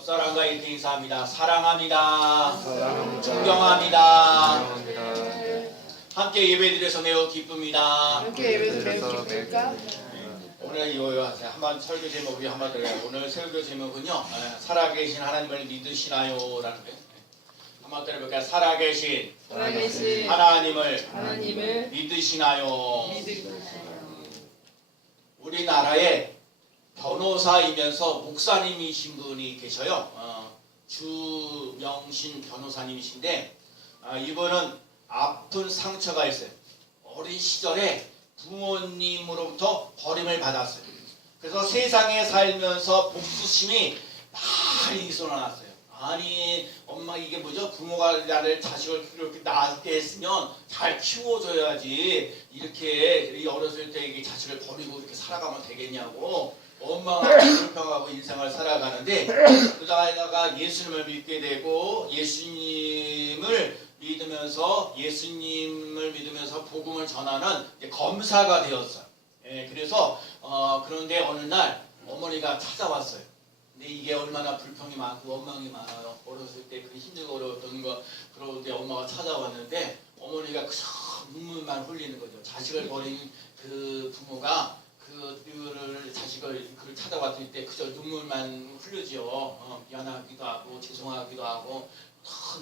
옆사람과 이렇게 인사합니다. 사랑합니다. 사랑합니다. 존경합니다. 존경합니다. 함께 예배드려서 매우 기쁩니다. 함께 예배드려서 기쁠까? 오늘 이거 한번 설교 제목이 한번 들어요. 오늘 설교 제목은요. 살아계신 하나님을 믿으시나요? 라는 거예요. 한번 들어볼까요? 살아계신 하나님을 믿으시나요? 우리나라에 변호사이면서 목사님이신 분이 계셔요. 주명신 변호사님이신데 이분은 아픈 상처가 있어요. 어린 시절에 부모님으로부터 버림을 받았어요. 그래서 세상에 살면서 복수심이 많이 있어났어요. 아니 엄마 이게 뭐죠? 부모가 나를 자식을 이렇게 낳게 했으면 잘 키워줘야지 이렇게 어렸을 때 이게 자식을 버리고 이렇게 살아가면 되겠냐고 엄마가 불평하고 인생을 살아가는데 그러다가 예수님을 믿게 되고 예수님을 믿으면서 복음을 전하는 검사가 되었어요. 그래서 그런데 어느 날 어머니가 찾아왔어요. 근데 이게 얼마나 불평이 많고 원망이 많아요. 어렸을 때 그 힘들고 어려웠던 거 그럴 때 엄마가 찾아왔는데 어머니가 그저 눈물만 흘리는 거죠. 자식을 버린 그 부모가 그를 자식을 찾아왔을 때 그저 눈물만 흘리죠. 미안하기도 하고 죄송하기도 하고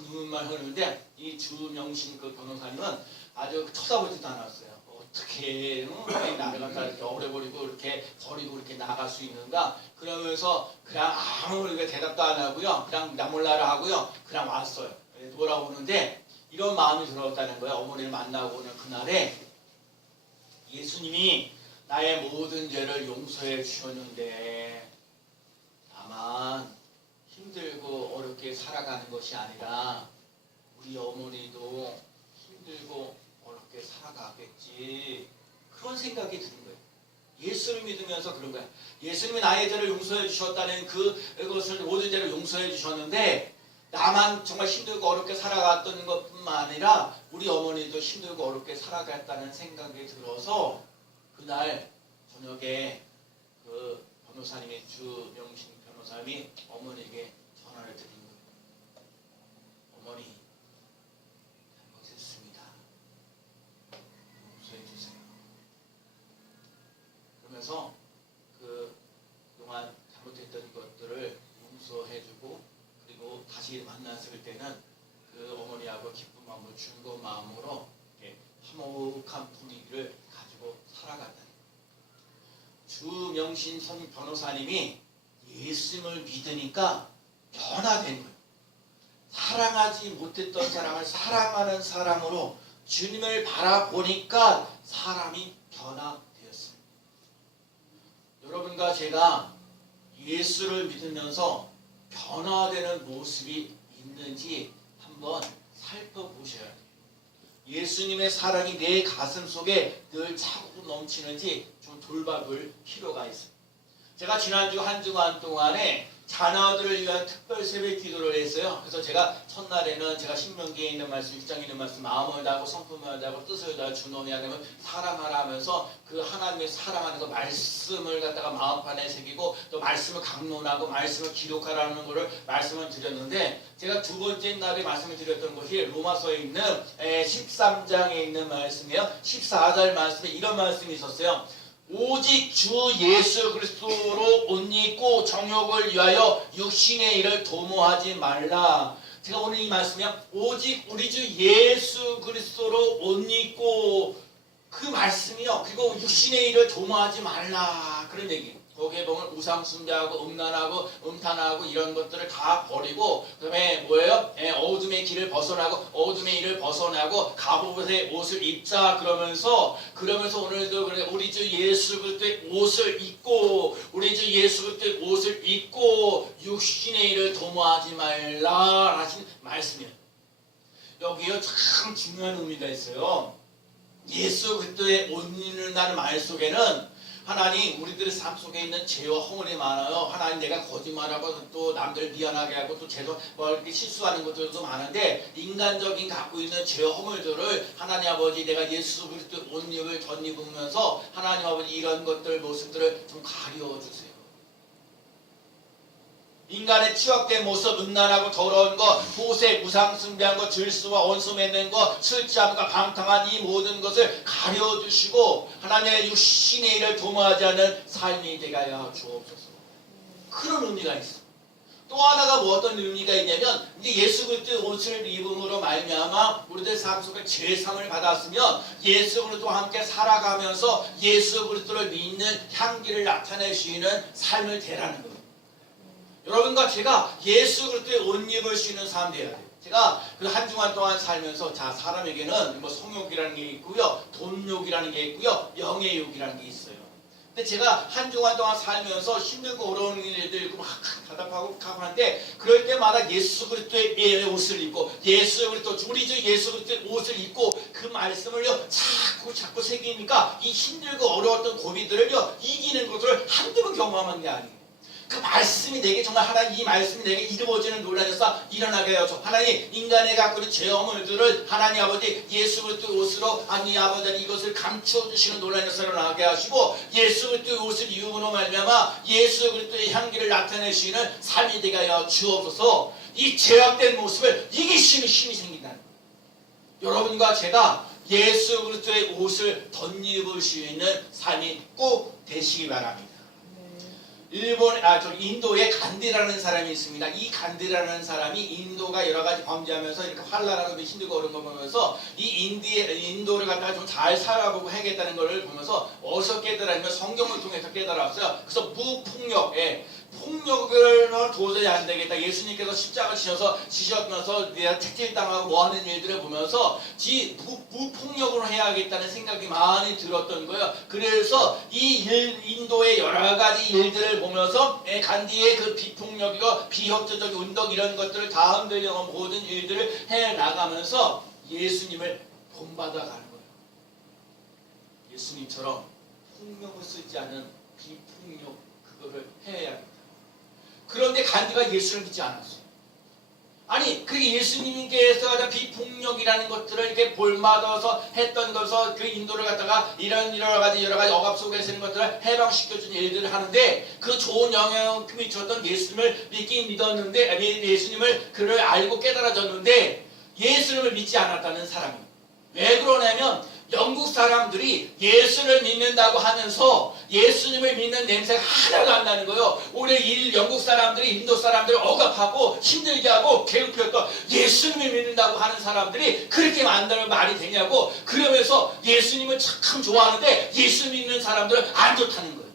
눈물만 흐르는데 이 주명신 그 변호사님은 아주 쳐다보지도 않았어요. 어떻게 나를 갖다 이렇게 어려버리고 이렇게 버리고 이렇게 나갈 수 있는가? 그러면서 그냥 아무 대답도 안 하고요. 그냥 나 몰라라 하고요. 그냥 왔어요. 돌아오는데 이런 마음이 들었다는 거예요. 어머니를 만나고 오는 그날에 예수님이 나의 모든 죄를 용서해 주셨는데 다만 힘들고 어렵게 살아가는 것이 아니라 우리 어머니도 힘들고 어렵게 살아가겠지 그런 생각이 드는 거예요. 예수를 믿으면서 그런 거야. 예수님이 나의 죄를 용서해 주셨다는 그것을 모든 죄를 용서해 주셨는데 나만 정말 힘들고 어렵게 살아갔던 것뿐만 아니라 우리 어머니도 힘들고 어렵게 살아갔다는 생각이 들어서 그날 저녁에 그 변호사님이 주명신 변호사님이 어머니에게 전화를 드린 거예요. 어머니 잘못했습니다. 용서해 주세요. 그러면서 그 동안 잘못했던 것들을 용서해주고 그리고 다시 만났을 때는 그 어머니하고 기쁜 마음으로 즐거운 마음으로 화목한 분위기를 가지고 살아갔다. 주명신 변호사님이 예수님을 믿으니까 변화된 거예요. 사랑하지 못했던 사람을 사랑하는 사람으로 주님을 바라보니까 사람이 변화되었어요. 여러분과 제가 예수를 믿으면서 변화되는 모습이 있는지 한번 살펴보셔야 돼요. 예수님의 사랑이 내 가슴 속에 늘 차고 넘치는지 좀 돌봐볼 필요가 있어요. 제가 지난주 한 주간 동안에 자녀들을 위한 특별 새벽 기도를 했어요. 그래서 제가 첫날에는 제가 신명기에 있는 말씀, 6장에 있는 말씀, 마음을 다하고 성품을 다하고 뜻을 다하고 준엄해야 되면 사랑하라 하면서 그 하나님의 사랑하는 그 말씀을 갖다가 마음판에 새기고 또 말씀을 강론하고 말씀을 기록하라는 것을 말씀을 드렸는데 제가 두 번째 날에 말씀을 드렸던 것이 로마서에 있는 13장에 있는 말씀이에요. 14절 말씀에 이런 말씀이 있었어요. 오직 주 예수 그리스도로 옷 입고 정욕을 위하여 육신의 일을 도모하지 말라. 제가 오늘 이 말씀이요. 오직 우리 주 예수 그리스도로 옷 입고 그 말씀이요. 그리고 육신의 일을 도모하지 말라. 그런 얘기. 거기에 보면 우상 숭배하고 음란하고 음탄하고 이런 것들을 다 버리고 그다음에 뭐예요? 어둠의 길을 벗어나고 어둠의 일을 벗어나고 갑옷의 옷을 입자 그러면서 오늘도 그래 우리 주 예수 그리스도의 옷을 입고 우리 주 예수 그리스도의 옷을 입고 육신의 일을 도모하지 말라 하신 말씀이에요. 여기요 참 중요한 의미가 있어요. 예수 그리스도의 옷 입는다는 말 속에는 하나님 우리들의 삶 속에 있는 죄와 허물이 많아요. 하나님 내가 거짓말하고 또 남들 미안하게 하고 또 이렇게 실수하는 것들도 많은데 인간적인 갖고 있는 죄와 허물들을 하나님 아버지 내가 예수 그리스도 옷 입을 덧입으면서 하나님 아버지 이런 것들 모습들을 좀 가려주세요. 인간의 추악된 모습, 음란하고 더러운 것, 보색, 우상 숭배한 것, 질수와 원수 맺는 것, 술취함과 방탕한 이 모든 것을 가려주시고 하나님의 육신의 일을 도모하지 않는 삶이 되게 하여 주옵소서. 그런 의미가 있어. 또 하나가 뭐 어떤 의미가 있냐면 이제 예수 그리스도의 옷을 입음으로 말미암아 우리들 삶 속에 죄상을 받았으면 예수 그리스도와 함께 살아가면서 예수 그리스도를 믿는 향기를 나타내시는 삶을 되라는 거예요. 여러분과 제가 예수 그리스도의 옷 입을 수 있는 삶 되어야 돼요. 제가 그 한 주간 동안 살면서 사람에게는 뭐 성욕이라는 게 있고요, 돈욕이라는 게 있고요, 명예욕이라는 게 있어요. 근데 제가 한 주간 동안 살면서 힘들고 어려운 일들 막 답답하고 하는데 그럴 때마다 예수 그리스도의 옷을 입고 예수 그리스도 우리 주 예수 그리스도의 옷을 입고 그 말씀을요 자꾸 새기니까 이 힘들고 어려웠던 고비들을요 이기는 것을 한두 번 경험한 게 아니에요. 그 말씀이 내게 정말 하나님 이 말씀이 내게 이루어지는 놀라는 역사 일어나게 하여서 하나님 인간의 갖고 있는 죄 허물들을 하나님 아버지 예수 그리스도의 옷으로 하나님 아버지 이것을 감추어주시는 놀라는 역사를 나게 하시고 예수 그리스도의 옷을 입음으로 말미암아 예수 그리스도의 향기를 나타내시는 삶이 되게 하여 주옵소서. 이 죄악된 모습을 이기시는 힘이 생긴다는 거예요. 여러분과 제가 예수 그리스도의 옷을 덧입을 수 있는 삶이 꼭 되시기 바랍니다. 인도에 간디라는 사람이 있습니다. 이 간디라는 사람이 인도가 여러 가지 범죄하면서 이렇게 환란하고 힘들고 어려운 거 보면서 이 인도를 갖다가 좀 잘 살아보고 해야겠다는 걸 보면서 어디서 깨달았냐면 성경을 통해서 깨달았어요. 그래서 무폭력, 폭력을 도저히 안 되겠다. 예수님께서 십자가 지셨면서 내가 책질당하고 뭐 하는 일들을 보면서 무폭력으로 해야겠다는 생각이 많이 들었던 거예요. 그래서 인도의 여러 가지 일들을 보면서 간디의 그 비폭력이고 비협조적 운동 이런 것들을 다 흔들려고 모든 일들을 해 나가면서 예수님을 본받아 가는 거예요. 예수님처럼 폭력을 쓰지 않은 비폭력 그거를 해야겠다. 그런데 간디가 예수를 믿지 않았어요. 아니, 그 예수님께서 가장 비폭력이라는 것들을 이렇게 볼받아서 했던 것을 그 인도를 갖다가 이런 여러 가지 억압 속에서 있는 것들을 해방시켜준 일들을 하는데 그 좋은 영향을 미쳤던 예수님을 믿었는데 예수님을 그를 알고 깨달아졌는데 예수님을 믿지 않았다는 사람이에요. 왜 그러냐면 영국 사람들이 예수를 믿는다고 하면서 예수님을 믿는 냄새가 하나도 안 나는 거예요. 오히려 영국 사람들이 인도 사람들을 억압하고 힘들게 하고 괴롭혔던 예수님을 믿는다고 하는 사람들이 그렇게 만나면 말이 되냐고 그러면서 예수님을 참 좋아하는데 예수 믿는 사람들은 안 좋다는 거예요.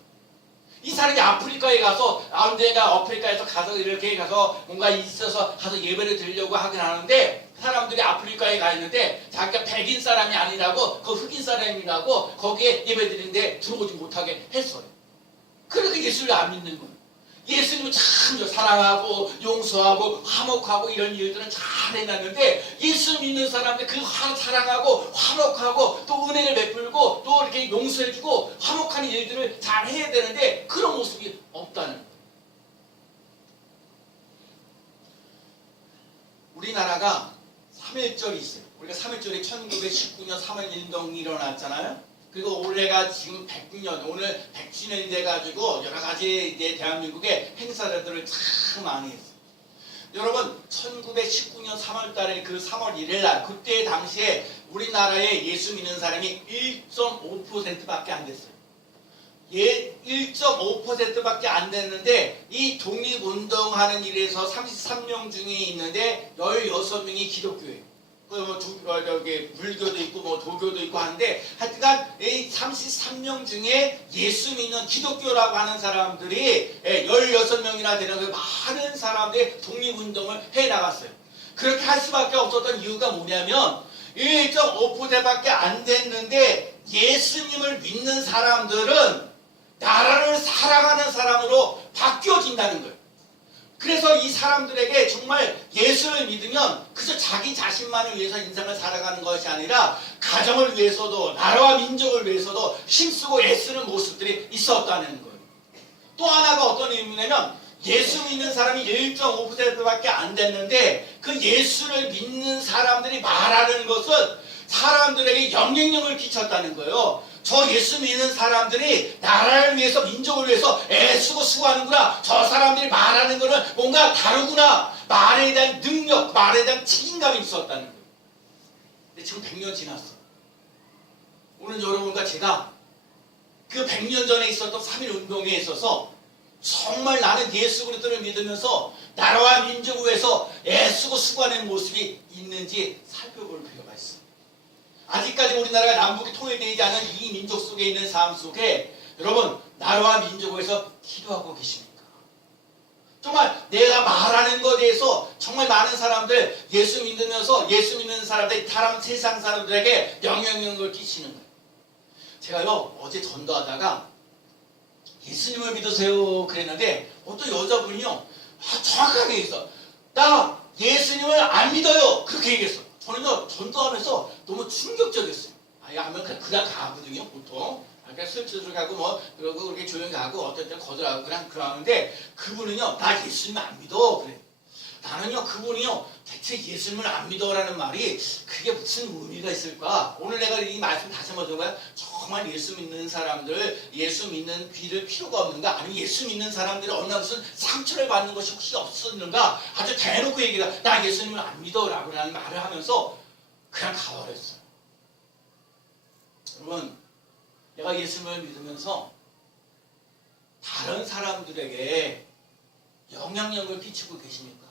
이 사람이 아프리카에 가서 아프리카에서 가서 이렇게 가서 뭔가 있어서 가서 예배를 드리려고 하긴 하는데 사람들이 아프리카에 가 있는데 자기가 백인 사람이 아니라고 그 흑인 사람이라고 거기에 예배 드리는데 들어오지 못하게 했어요. 그러니까 예수를 안 믿는 거예요. 예수님은 참 사랑하고 용서하고 화목하고 이런 일들은 잘 해놨는데 예수 믿는 사람들 그 사랑하고 화목하고 또 은혜를 베풀고 또 이렇게 용서해주고 화목한 일들을 잘 해야 되는데 그런 모습이 없다는 거예요. 우리나라가 3.1절이 있어요. 우리가 3.1절이 1919년 3월 운동이 일어났잖아요. 그리고 올해가 지금 100년, 오늘 100주년이 돼가지고 여러 가지 이제 대한민국의 행사들을 참 많이 했어요. 여러분, 1919년 3월 달에 그 3월 1일 날, 그때 당시에 우리나라에 예수 믿는 사람이 1.5%밖에 안 됐어요. 1.5%밖에 안 됐는데 이 독립운동하는 일에서 33명 중에 있는데 16명이 기독교예요. 불교도 있고 뭐 도교도 있고 하는데 하여튼간 이 33명 중에 예수 믿는 기독교라고 하는 사람들이 16명이나 되는 그 많은 사람들이 독립운동을 해 나갔어요. 그렇게 할 수밖에 없었던 이유가 뭐냐면 1.5%밖에 안 됐는데 예수님을 믿는 사람들은 나라를 사랑하는 사람으로 바뀌어진다는 거예요. 그래서 이 사람들에게 정말 예수를 믿으면 그저 자기 자신만을 위해서 인생을 살아가는 것이 아니라 가정을 위해서도 나라와 민족을 위해서도 힘쓰고 애쓰는 모습들이 있었다는 거예요. 또 하나가 어떤 의미냐면 예수 믿는 사람이 1.5%밖에 안 됐는데 그 예수를 믿는 사람들이 말하는 것은 사람들에게 영향력을 끼쳤다는 거예요. 저 예수 믿는 사람들이 나라를 위해서 민족을 위해서 애쓰고 수고하는구나. 저 사람들이 말하는 거는 뭔가 다르구나. 말에 대한 능력, 말에 대한 책임감이 있었다는 거예요. 근데 지금 100년 지났어. 오늘 여러분과 제가 그 100년 전에 있었던 3.1운동에 있어서 정말 나는 예수 그리스도를 믿으면서 나라와 민족을 위해서 애쓰고 수고하는 모습이 있는지 살펴볼 필요가 있어. 아직까지 우리나라가 남북이 통일되지 않은 이 민족 속에 있는 삶 속에 여러분 나라와 민족을 위해서 기도하고 계십니까? 정말 내가 말하는 것에 대해서 정말 많은 사람들 예수 믿으면서 예수 믿는 사람들 다른 세상 사람들에게 영향력을 끼치는 거예요. 제가요 어제 전도하다가 예수님을 믿으세요 그랬는데 어떤 여자분이요 정확하게 얘기했어. 나 예수님을 안 믿어요 그렇게 얘기했어. 저는요 전도하면서 너무 충격적이었어요. 하면 그냥 가거든요 보통. 그냥 슬슬 가고 뭐 그러고 그렇게 조용히 가고 어떨 때 거절하고 그냥 그러는데 그분은요 나 예수님 안 믿어 그래. 나는요 그분이요 대체 예수님을 안 믿어라는 말이 그게 무슨 의미가 있을까? 오늘 내가 이 말씀 다시 한번 들어봐요. 정말 예수 믿는 사람들 예수 믿는 귀를 필요가 없는가? 아니면 예수 믿는 사람들이 어느 무슨 상처를 받는 것이 혹시 없었는가? 아주 대놓고 얘기가 나 예수님을 안 믿어라고 라는 말을 하면서 그냥 가버렸어요. 여러분 내가 예수님을 믿으면서 다른 사람들에게 영향력을 끼치고 계십니까?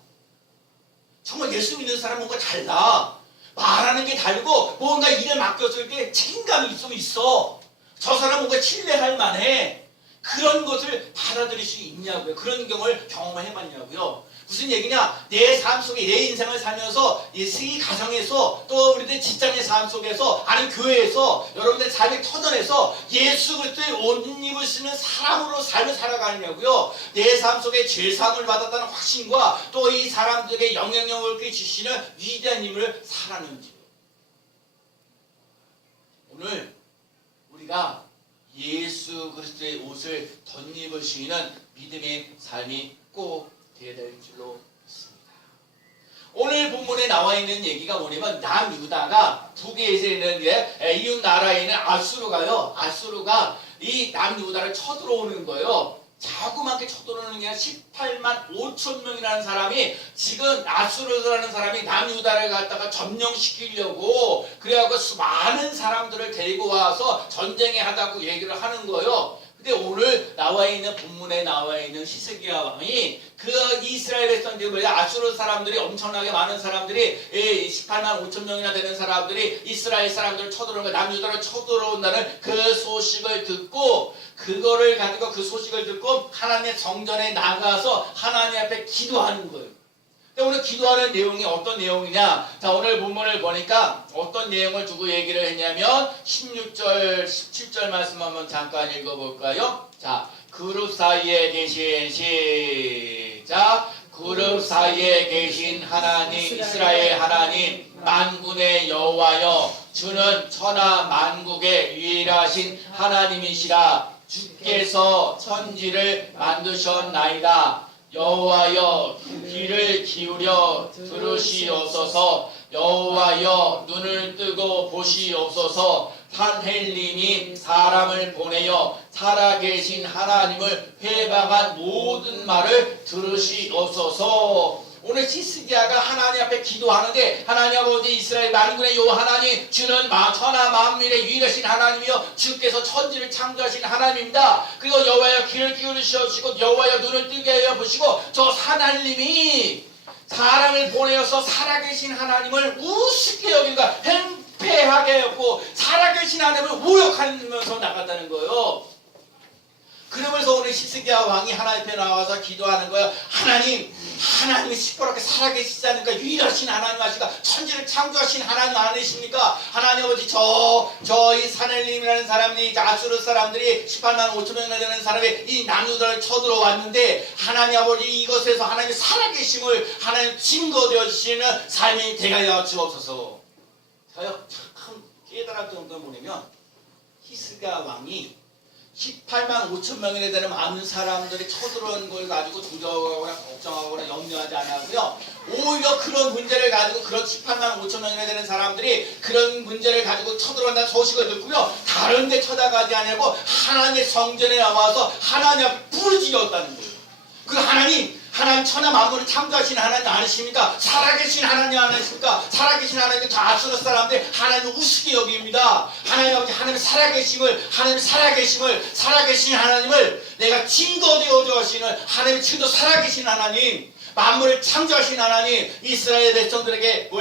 정말 예수 믿는 사람은 뭔가 달라. 말하는 게 다르고 뭔가 일을 맡겼을 때 책임감이 있으면 있어. 저 사람 뭔가 신뢰할 만해. 그런 것을 받아들일 수 있냐고요. 그런 경험을 경험해봤냐고요. 무슨 얘기냐? 내 삶 속에 내 인생을 살면서 이 가정에서 또 우리들 직장의 삶 속에서 아니면 교회에서 여러분들 삶의 터전에서 예수 그리스도의 옷 입으시는 사람으로 삶을 살아가느냐고요. 내 삶 속에 죄사함을 받았다는 확신과 또 이 사람들에게 영향력을 끼치시는 위대한 힘을 살았는지요. 오늘 우리가 예수 그리스도의 옷을 덧입으시는 믿음의 삶이 꼭 되어야 될 줄로 믿습니다. 오늘 본문에 나와 있는 얘기가 뭐냐면 남유다가 북에서 있는 이웃 나라에 있는 아수르가요. 아수르가 이 남유다를 쳐들어오는 거예요. 자그맣게 쳐들어오는 게 18만 5천 명이라는 사람이 지금 아수르라는 사람이 남유다를 갖다가 점령시키려고 그래갖고 많은 사람들을 데리고 와서 전쟁에 하다고 얘기를 하는 거예요. 근데 오늘 나와 있는 본문에 나와 있는 히스기야 왕이 그 이스라엘 백성들 아수르 사람들이 엄청나게 많은 사람들이 18만 5천 명이나 되는 사람들이 이스라엘 사람들을 쳐들어오는 남유다를 쳐들어온다는 그 소식을 듣고 그거를 가지고 그 소식을 듣고 하나님의 성전에 나가서 하나님 앞에 기도하는 거예요. 근데 오늘 기도하는 내용이 어떤 내용이냐? 자, 오늘 본문을 보니까 어떤 내용을 두고 얘기를 했냐면 16절, 17절 말씀 한번 잠깐 읽어볼까요? 자, 그룹 사이에 계신 시작. 그룹 사이에 계신 하나님, 이스라엘 하나님, 만군의 여호와여, 주는 천하 만국의 유일하신 하나님이시라. 주께서 천지를 만드셨나이다. 여호와여 귀를 기울여 들으시옵소서. 여호와여 눈을 뜨고 보시옵소서. 산헬림이 사람을 보내어 살아계신 하나님을 회방한 모든 말을 들으시옵소서. 오늘 히스기야가 하나님 앞에 기도하는데 하나님 아버지 이스라엘 만군의 여호와 하나님 주는 천하 만민의 유일하신 하나님이여 주께서 천지를 창조하신 하나님입니다. 그리고 여호와여 귀를 기울이시옵시고 여호와여 눈을 뜨게 하여 보시고 저 산할림이 사람을 보내어서 살아계신 하나님을 우습게 여긴가 팽패하게 하고 살아계신 하나님을 모욕하면서 나갔다는 거예요. 그러면서 오늘 히스기야 왕이 하나님 앞에 나와서 기도하는 거예요. 하나님이 시퍼렇게 살아계시지 않으니까 유일하신 하나님 아십니까? 천지를 창조하신 하나님 아니십니까? 하나님 아버지 이 산헬림이라는 사람이 아수르 사람들이 18만 5천 명이나 되는 사람이 이 남유다를 쳐들어왔는데 하나님 아버지 이것에서 하나님의 살아계심을 하나님 증거되어 주시는 삶이 되게 하여 주옵소서. 저요 참 깨달았던 건 뭐냐면 히스기야 왕이 18만 5천 명이나 되는 많은 사람들이 쳐들어온 걸 가지고 두려워하거나 걱정하거나 염려하지 않았고요. 오히려 그런 문제를 가지고 그런 18만 5천 명이나 되는 사람들이 그런 문제를 가지고 쳐들어온다는 소식을 듣고요. 다른 데 쳐다가지 않고 하나님의 성전에 나와서 하나님 앞에 부르짖었다는 거예요. 그 하나님 천하 만물을 창조하신 하나님 아니십니까? 살아계신 하나님 아니십니까? 살아계신 하나님 다 앞서는 사람들 하나님을 우습게 여깁니다. 하나님 아버지 하나님의 살아계신 하나님을 내가 증거되어져 하시는 하나님의 증거 살아계신 하나님, 만물을 창조하신 하나님, 이스라엘 백성들에게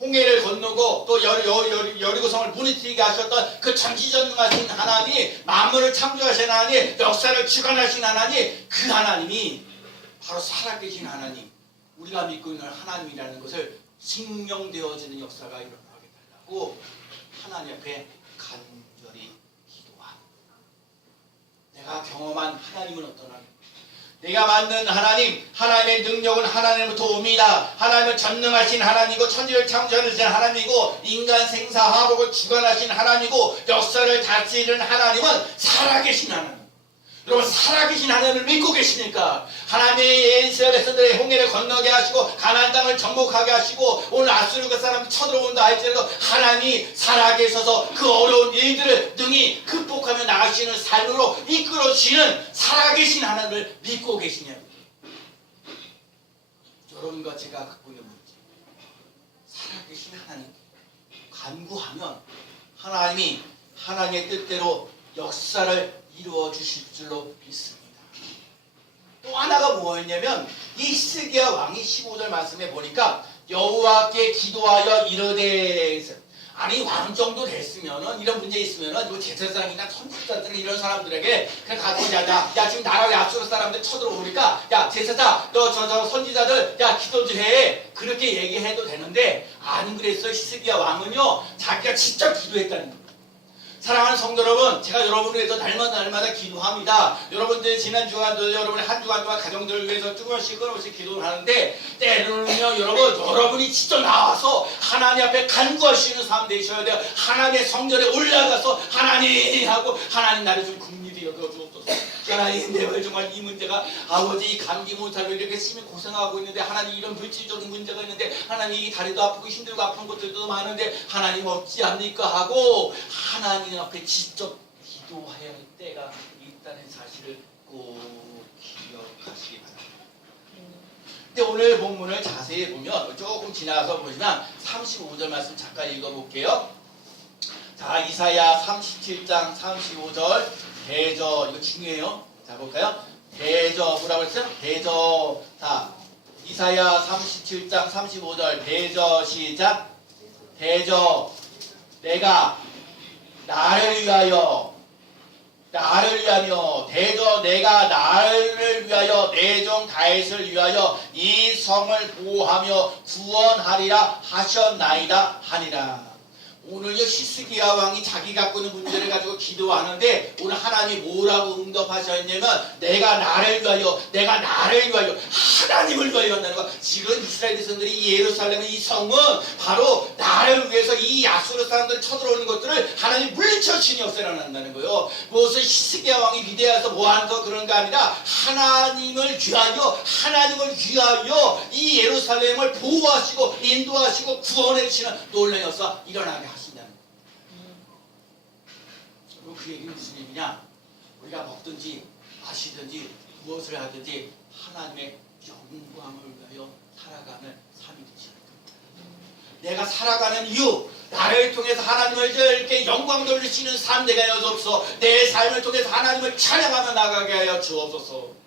홍해를 건너고 또 여리고성을 무너뜨리게 하셨던 그 전지전능하신 하나님, 만물을 창조하신 하나님, 역사를 주관하신 하나님, 그 하나님이 바로 살아계신 하나님, 우리가 믿고 있는 하나님이라는 것을 증명되어지는 역사가 일어나게 달라고 하나님 앞에 간절히 기도한, 내가 경험한 하나님은 어떤 하나님, 내가 만든 하나님, 하나님의 능력은 하나님부터 옵니다. 하나님은 전능하신 하나님이고 천지를 창조하신 하나님이고 인간 생사화복을 주관하신 하나님이고 역사를 다스리는 하나님은 살아계신 하나님. 여러분, 살아계신 하나님을 믿고 계십니까? 하나님의 이스라엘 백성들의 홍해를 건너게 하시고 가나안 땅을 정복하게 하시고 오늘 아수르 사람이 쳐들어온다 할지라도 하나님이 살아계셔서 그 어려운 일들을 능히 극복하며 나가시는 삶으로 이끌어주시는 살아계신 하나님을 믿고 계시냐고요. 여러분과 제가 갖고 있는 문제, 살아계신 하나님 간구하면 하나님이 하나님의 뜻대로 역사를 이루어 주실 줄로 믿습니다. 또 하나가 뭐였냐면 이 히스기야 왕이 15절 말씀에 보니까 여호와께 기도하여 이르되, 아니 왕 정도 됐으면은 이런 문제 있으면은 뭐 제사장이나 선지자들 이런 사람들에게 그냥 가서 야 지금 나라에 앞서는 사람들 쳐들어오니까 야 제사장 너 저 선지자들 야 기도 좀 해, 그렇게 얘기해도 되는데 안 그랬어요. 히스기야 왕은요 자기가 직접 기도했다는 거예요. 사랑하는 성도 여러분, 제가 여러분을 위해서 날마다 기도합니다. 여러분들 지난 주간도 여러분의 한 주간 동안 가정들을 위해서 조금씩 끊임없이 기도를 하는데 때로는요 여러분이 직접 나와서 하나님 앞에 간구할 수 있는 삶 되셔야 돼요. 하나님의 성전에 올라가서 하나님 하고, 하나님 나를 좀 긍휼히 여겨주옵소서. 하나님 내가 정말 이 문제가 아버지 이 감기 못하고 이렇게 심히 고생하고 있는데 하나님 이런 물질적인 문제가 있는데 하나님 이 다리도 아프고 힘들고 아픈 것들도 많은데 하나님 없지않습니까 하고 하나님 앞에 직접 기도해야 할 때가 있다는 사실을 꼭 기억하시기 바랍니다. 근데 오늘 본문을 자세히 보면 조금 지나가서 보지만 35절 말씀 잠깐 읽어볼게요. 자, 이사야 37장 35절 대저, 이거 중요해요. 자, 볼까요? 대저, 뭐라고 했어요? 대저. 자, 이사야 37장 35절 대저 시작. 대저, 내가 나를 위하며 대저 내가 나를 위하여 내 종 다윗을 위하여 이 성을 보호하며 구원하리라 하셨나이다 하니라. 오늘요 히스기야 왕이 자기 갖고 있는 문제를 가지고 기도하는데 오늘 하나님이 뭐라고 응답하셨냐면 내가 나를 위하여 하나님을 위하여 한다는 거. 지금 이스라엘 백성들이 이 예루살렘 이 성은 바로 나를 위해서 이 아수르 사람들이 쳐들어오는 것들을 하나님 물리쳐 주신 역사를 한다는 거예요. 무엇을 히스기야 왕이 위대해서 뭐하면서 그런 게 아니라 하나님을 위하여 이 예루살렘을 보호하시고 인도하시고 구원해 주시는 놀라운 역사 일어나게 하신다는 거예요. 그리고 그 얘기는 무슨 얘기냐? 우리가 먹든지 마시든지 무엇을 하든지 하나님의 영광을 위하여 살아가는 삶이 되지 않을까. 내가 살아가는 이유, 나를 통해서 하나님을 이렇게 영광 돌리시는 삶 되게 하여 주옵소서. 내 삶을 통해서 하나님을 찬양하며 나가게 하여 주옵소서.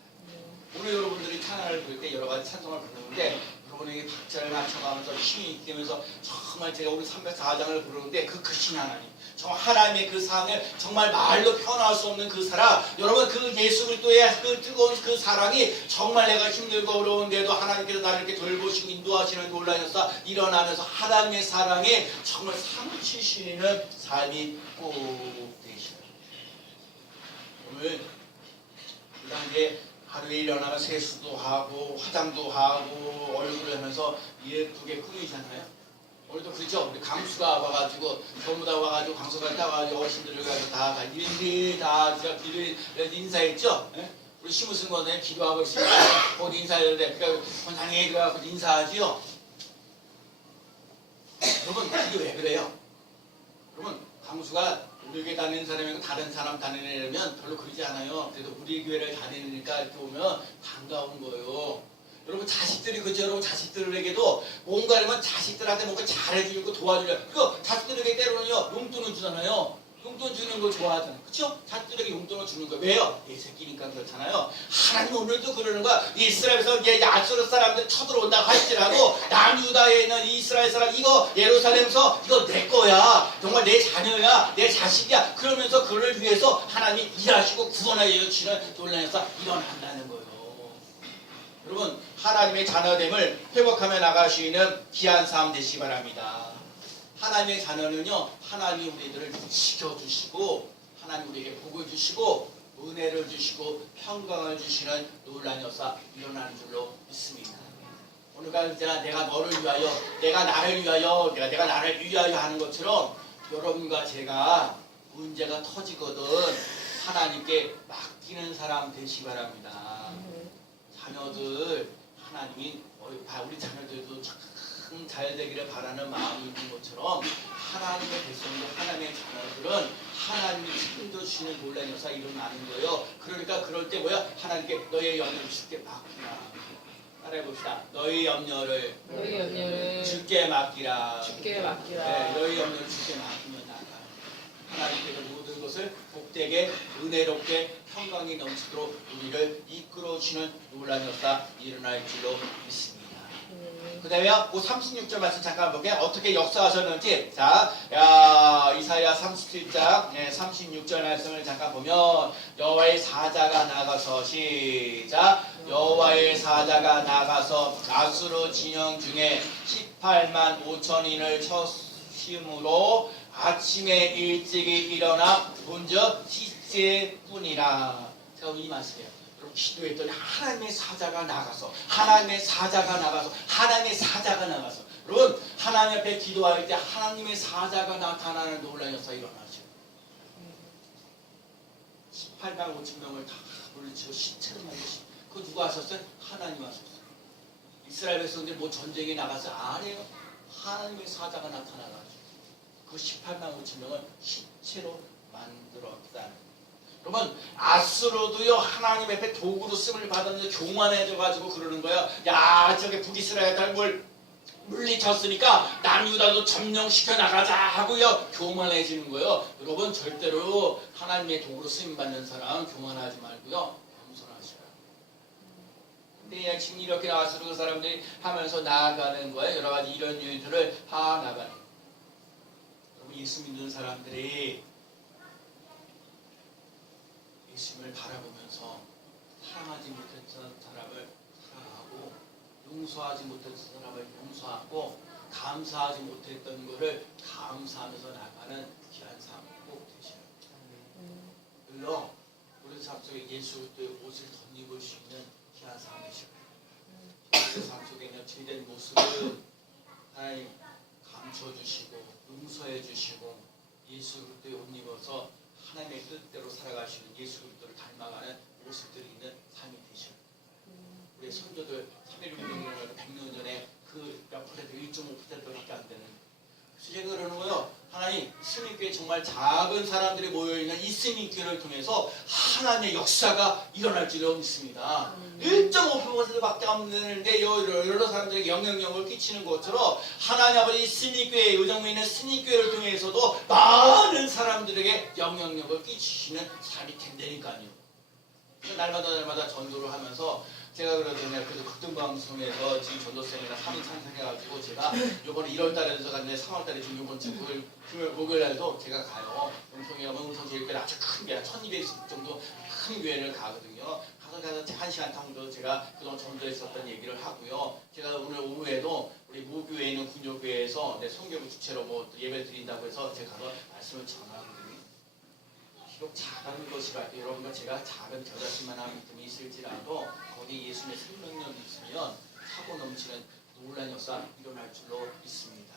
오늘 여러분들이 찬양을 부를 때 여러 가지 찬송을 부르는데 여러분에게 박자를 맞춰가면서 힘이 있게 하면서 정말 제가 오늘 304장을 부르는데 그 크신 하나님, 정말 하나님의 그 사랑을 정말 말로 표현할 수 없는 그 사랑, 여러분 그 예수 그리스도의 그 뜨거운 그 사랑이 정말 내가 힘들고 어려운데도 하나님께서 나를 이렇게 돌보시고 인도하시는 놀라운 역사 일어나면서 하나님의 사랑이 정말 삼키시는 삶이 꼭 되시죠. 오늘 그 당시에 하루에 일어나면 세수도 하고 화장도 하고 얼굴을 하면서 예쁘게 꾸미잖아요. 오늘도 그렇죠. 우리 강수가 와가지고 전부 다 와가지고 강수가 따와가지고 어르신들을 가지고 다 일일이 다 인사했죠. 예? 우리 심으신 거는 기도하고 있으면 곧 인사해야 돼. 그러니까 권장해 그래갖고 인사하지요. 여러분 이게 왜 그래요? 여러분 강수가 우리 교회 다니는 사람이고 다른 사람 다니려면 별로 그러지 않아요. 그래도 우리 교회를 다니니까 이렇게 오면 반가운 거예요. 여러분 자식들이 그죠? 여러분 자식들에게도 뭔가 하면 자식들한테 뭔가 잘해주고 도와주려. 그리고 자식들에게 때로는요 용돈을 주잖아요. 용돈 주는 걸 좋아하잖아요. 그렇죠? 자식들에게 용돈을 주는 거예요. 왜요? 내 새끼니까 그렇잖아요. 하나님 오늘도 그러는 거야. 이스라엘에서 이제 야스로 사람들 쳐들어온다고 할지라도 남유다에 있는 이스라엘 사람 이거 예루살렘에서 이거 내 거야. 정말 내 자녀야. 내 자식이야. 그러면서 그를 위해서 하나님이 일하시고 구원하여 주시는 놀라운 역사 일어난다는 거예요. 여러분 하나님의 자녀됨을 회복하며 나갈 수 있는 귀한 삶 되시기 바랍니다. 하나님의 자녀는요 하나님이 우리들을 지켜주시고 하나님 우리에게 복을 주시고 은혜를 주시고 평강을 주시는 놀라운 역사 일어나는 줄로 믿습니다. 오늘까지 내가 너를 위하여 내가 나를 위하여 내가 나를 위하여 하는 것처럼 여러분과 제가 문제가 터지거든 하나님께 맡기는 사람 되시기 바랍니다. 자녀들 하나님이 우리 자녀들도 참 잘 되기를 바라는 마음이 있는 것처럼 하나님의 백성들 하나님의 자녀들은 하나님이 책임져주시는 놀라운 역사가 일어나는 거예요. 그러니까 그럴 때 뭐야? 하나님께 너의 염려를 주께 맡기라. 따라해봅시다. 너의 염려를 주께 맡기라. 네, 너의 염려를 주께 맡기면 나가. 하나님께서 모든 것을 복되게 은혜롭게 평강이 넘치도록 우리를 이끌어주시는 놀라운 역사 일어날 줄로 믿습니다. 그 다음에 36절 말씀 잠깐 볼게요. 어떻게 역사하셨는지. 자, 이사야 37장 36절 말씀을 잠깐 보면 여호와의 사자가 나가서 시작. 여호와의 사자가 나가서 아수르 진영 중에 18만 5천인을 쳤으므로 아침에 일찍이 일어나 본즉 시체뿐이라. 제가 이 말씀이에요. 기도했더니 하나님의 사자가 나가서 여러분 하나님 앞에 기도할 때 하나님의 사자가 나타나는 놀라운 역사가 일어나죠. 18만 5천 명을 다 물리치고 시체를 만드시. 그거 누가 하셨어요? 하나님 하셨어요. 이스라엘 백성들이 뭐 전쟁에 나가서 안 해요. 하나님의 사자가 나타나가지고 그 18만 5천 명을 시체로 만들었다. 여러분 아수르도요 하나님 앞에 도구로 쓰임을 받았는데 교만해져가지고 그러는 거예요. 야 저게 북이스라엘을 뭘 물리쳤으니까 남유다도 점령시켜 나가자 하고요 교만해지는 거예요. 여러분 절대로 하나님의 도구로 쓰임 받는 사람 교만하지 말고요 겸손하셔요. 근데 지금 이렇게 아수르 사람들이 하면서 나아가는 거예요. 여러 가지 이런 일들을 나가는. 여러분 예수 믿는 사람들이 예수님을 바라보면서 사랑하지 못했던 사람을 사랑하고 용서하지 못했던 사람을 용서하고 감사하지 못했던 것을 감사하면서 나가는 귀한 삶 꼭 되셔요. 물론 우리 삶 속에 예수 그리스도의 옷을 덧입을 수 있는 귀한 삶 되셔요. 우리 삶 속에 있는 죄된 모습을 하나님 감춰주시고 용서해주시고 예수 그리스도의 옷 입어서 하나님의 뜻대로 살아가시는 예수 그리스도를 닮아가는 모습들이 있는 삶이 되셔요. 우리 선조들 316년 100년 전에 그 몇 퍼센트 1.5%밖에 안 되는. 그래서 제가 그러는 거예요. 하나님 스님교회 정말 작은 사람들이 모여있는 이 스님교회를 통해서 하나님의 역사가 일어날 줄로 믿습니다. 1.5%밖에 안 되는데 여러 사람들에게 영향력을 끼치는 것처럼 하나님 아버지 스님교회 요정에 있는 스님교회를 통해서도 많은 사람들에게 영향력을 끼치시는 삶이 된다니까요. 날마다 전도를 하면서 제가 그러잖아요. 그래서 극등방송에서 지금 전도세미나 3인 참석해가지고 제가 요번에 1월달에서 갔는데 3월달에 지금 요번 주 목요일날도 제가 가요. 음성에 가면 음성제일교회 아주 큰 교회 1200 정도 큰 교회를 가거든요. 가서 1시간 정도 제가 그동안 전도했었던 얘기를 하고요. 제가 오늘 오후에도 우리 모교회에 있는 군요교회에서 성교부 주체로 뭐 예배를 드린다고 해서 제가 가서 말씀을 전하거든요. 비록 작은 것이라도 여러분과 제가 작은 겨자씨만한 믿음이 있을지라도 거기 예수님의 생명력이 있으면 사고 넘치는 놀라운 역사 일어날 줄로 믿습니다.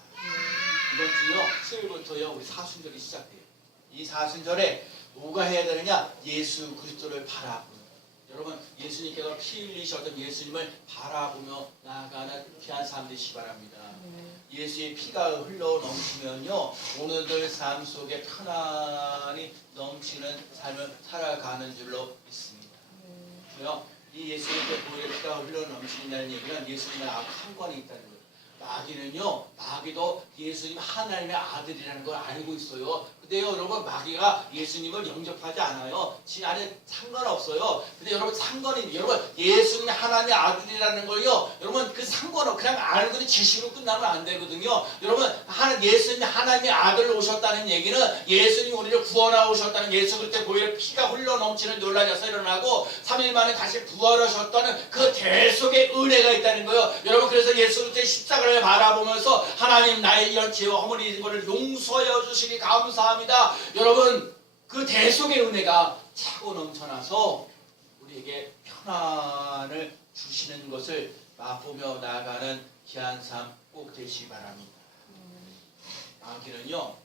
이번 주요 수요일부터요 우리 사순절이 시작돼요. 이 사순절에 뭐가 해야 되느냐? 예수 그리스도를 바라보는 여러분 예수님께서 피 흘리셨던 예수님을 바라보며 나아가는 귀한 삶 되시기 바랍니다. 예수의 피가 흘러 넘치면요 오늘들 삶 속에 편안히 넘치는 삶을 살아가는 줄로 믿습니다. 그래요? 이 예수님의 보혈의 피가 흘러 넘친다는 얘기는 예수님의 상관이 있다는 거예요. 마귀는요, 마귀도 예수님 하나님의 아들이라는 걸 알고 있어요. 근데요, 여러분, 마귀가 예수님을 영접하지 않아요. 지 안에 상관없어요. 근데 여러분, 여러분, 예수님 하나님의 아들이라는 걸요, 여러분, 그 상관은 그냥 알고 지식으로 끝나면 안 되거든요. 여러분, 예수님 하나님의 아들 오셨다는 얘기는 예수님이 우리를 구원하러 오셨다는 예수 그리스도의 보혈의 피가 흘러 넘치는 논란에서 일어나고 3일 만에 다시 부활하셨다는 그 대속의 은혜가 있다는 거예요. 여러분, 그래서 예수 그리스도의 십자가를 바라보면서 하나님 나의 이런 죄와 허물이 있는 것을 용서해 주시니 감사합니다. 여러분 그 대속의 은혜가 차고 넘쳐나서 우리에게 편안을 주시는 것을 맛보며 나아가는 귀한 삶 꼭 되시기 바랍니다. 마귀는요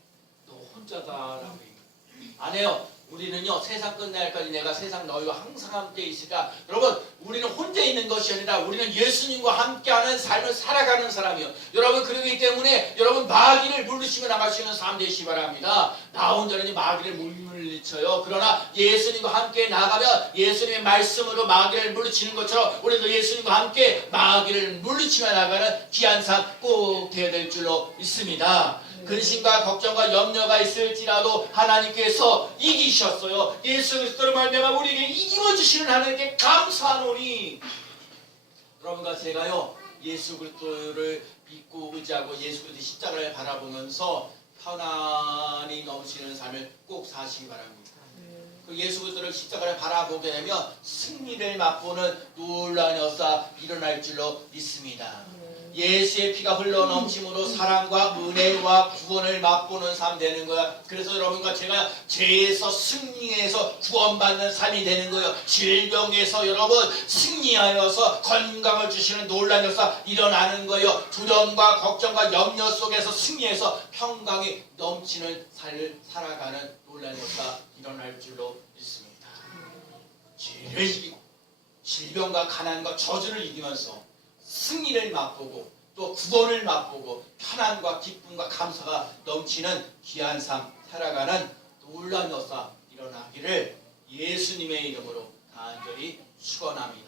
너 혼자다라고 얘기해요. 안 해요. 우리는요 세상 끝날까지 내가 세상 너희와 항상 함께 있으리라. 여러분 우리는 혼자 있는 것이 아니라 우리는 예수님과 함께하는 삶을 살아가는 사람이요. 여러분 그러기 때문에 여러분 마귀를 물리치며 나가시는 삶 되시기 바랍니다. 나 혼자는 마귀를 못 물리쳐요. 그러나 예수님과 함께 나가면 예수님의 말씀으로 마귀를 물리치는 것처럼 우리도 예수님과 함께 마귀를 물리치며 나가는 귀한 삶 꼭 되어야 될 줄로 믿습니다. 근심과 걱정과 염려가 있을지라도 하나님께서 이기셨어요. 예수 그리스도로 말미암아 우리에게 이기어 주시는 하나님께 감사하노니. 여러분과 제가요 예수 그리스도를 믿고 의지하고 예수 그리스도 십자가를 바라보면서 편안히 넘치는 삶을 꼭 사시기 바랍니다. 그 예수 그리스도를 십자가를 바라보게 되면 승리를 맛보는 놀라운 역사 일어날 줄로 믿습니다. 예수의 피가 흘러 넘침으로 사랑과 은혜와 구원을 맛보는 삶 되는 거야. 그래서 여러분과 제가 죄에서 승리해서 구원받는 삶이 되는 거예요. 질병에서 여러분 승리하여서 건강을 주시는 놀라운 역사 일어나는 거예요. 두려움과 걱정과 염려 속에서 승리해서 평강이 넘치는 삶을 살아가는 놀라운 역사 일어날 줄로 믿습니다. 죄를 이기고 질병과 가난과 저주를 이기면서 승리를 맛보고 또 구원을 맛보고 편안과 기쁨과 감사가 넘치는 귀한 삶 살아가는 놀라운 역사 일어나기를 예수님의 이름으로 간절히 축원합니다.